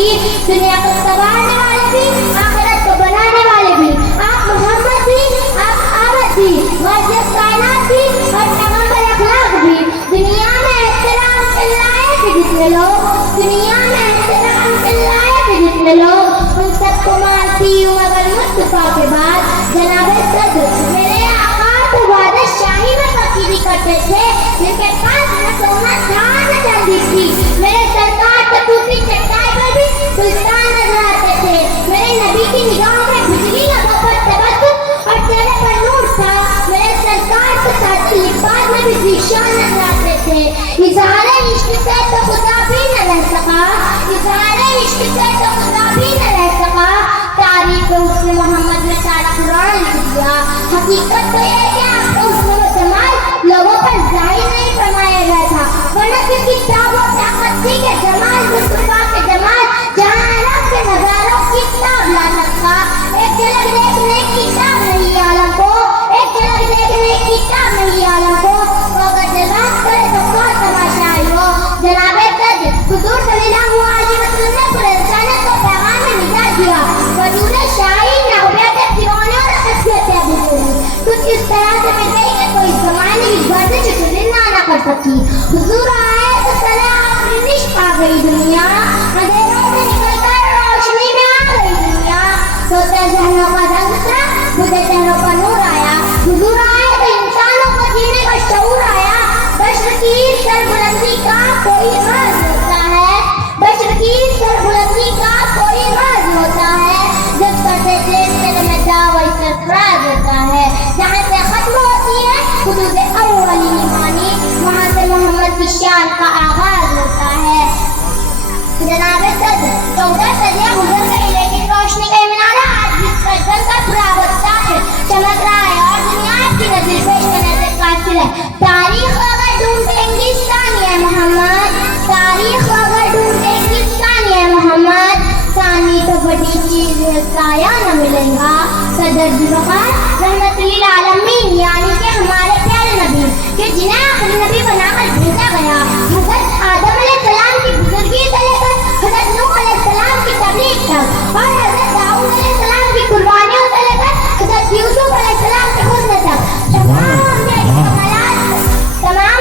भी, दुनिया को संवारने वाले भी, आखिरत को बनाने वाले भी, आप मोहम्मद भी, आप आमद भी, वाजिब कायनात भी और पैगंबर अखलाक भी। दुनिया में एहतराम के लायक जितने लोग, दुनिया में एहतराम के लायक जितने लोग, उन सबको मानती हूँ मगर मुस्तफा के बाद जनाबे सदर मेरे आका तो बादशाही में फकीरी करते थे, जिनके पास न सोना था न चांदी थी। मेरे सरकार तबू की चट्टाई पर भी सुल्तान नजर आते थे। मेरे नबी की निगाहों में बिजली लगा पर तबस्सुम और चेहरे पर नूर था। मेरे सरकार के साथ लिबास में भी ज़ीशान नजर आते थे। इज़हारे इश्क से तो खुदा भी न रह सका, इज़हारे इश्क से तो खुदा भी न रह सका। तारीख उसने मोहम्मद में सारा कुरान लिख दिया। हकीकत तो ये कि आपको उसमें जमाल लोगों पर जाहिर नहीं फरमाया गया था, वरना फिर किताब और ताकत थी कि जमाल मुस्तफा के जमाल जहाँ आलम के नजारों की किताब ला सकता। एक झलक देखने की किताब नहीं आलम को, एक झलक देखने की किताब नहीं आलम को। वो अगर जज़ात करे तो कौन तमाशाई हो। जनाबे सद हुजूर सल्लल्लाहु अलैहि वसल्लम ने पूरे इंसानियत को पैगाम में निजात दिया। वजूद शाही नबूवत के खिलौने और शख्सियत अबू कुछ इस तरह से मिल गई कि कोई ज़माने की गर्दिश उसे ना कर सकी। हुजूर आए तो सलाह अपनी निश पा गई दुनिया, अंधेरों से निकलकर रोशनी में आ गई दुनिया। सोते जहनों का रंग था, बुझे चेहरों पर नूर आया। हुजूर आए तो इंसानों को जीने का शऊर आया। बशर की सरबुलंदी का कोई राज होता है, बशर की सरबुलंदी का कोई राज होता है। जब करते देश से नजावा सरफराज होता है। जहाँ से खत्म होती है हुदूद अव्वली ईमानी, वहाँ से मोहम्मद की शान का आगाज होता है। जनाबे सदर 14 सदियाँ गुजर गई, लेकिन रोशनी का मीनारा आज भी सजन का पुरावत्ता है, चमक रहा है और दुनिया की नजर पेश करने से कासिर है। तारीख अगर ढूंढेंगी सानिया मोहम्मद, तारीख अगर ढूंढेंगी सानिया मोहम्मद, सानी तो बड़ी चीज है साया न मिलेगा। सदर जुल्फ़ार रहमतुल्लिल आलमीन यानी कि हमारे प्यारे नबी कि जिन्हें आखिरी नबी बनाकर भेजा गया। हज़रत आदम अलैहिस्सलाम की बुजुर्गी से लेकर हज़रत नूह अलैहिस्सलाम की तबलीग तक और हज़रत दाऊद अलैहिस्सलाम की कुर्बानियों से लेकर हज़रत यूसुफ अलैहिस्सलाम के हुस्न तक तमाम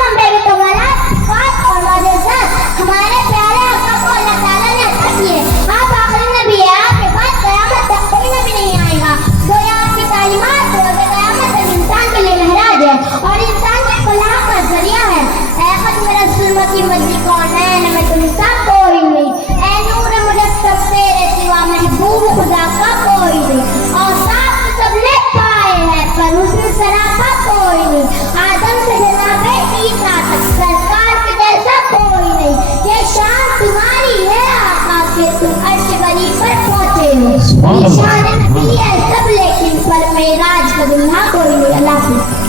अंबिया के कमालात सिफ़ात और मुअज़्ज़ज़ात हमारे प्यारे आका को अल्लाह ताला ने अता किए। आप आखिरी नबी हैं, आपके बाद क़यामत तक कोई नबी नहीं आएगा। गोया आपकी तालीमात रोज़े क़यामत तक इंसान के लिए महराज है और इंसान की फलाह का ज़रिया है। ऐ ख़त्म रसूल की मस्जिद कौन है, न मैं तुम सा कोई नहीं। ऐ नूर मुजस्सम तेरे सिवा महबूब खुदा का कोई नहीं। और साथ सबने पाए हैं पर हुस्न सरापा कोई नहीं। आदम से जनाबे ईसा तक सरकार के जैसा कोई नहीं। ये शान तुम्हारी है आका के तुम अर्श वली पर पहुँचे हो। निशान नबी है सब लेकिन पर मेराज का दुल्हा कोई नहीं। अल्लाह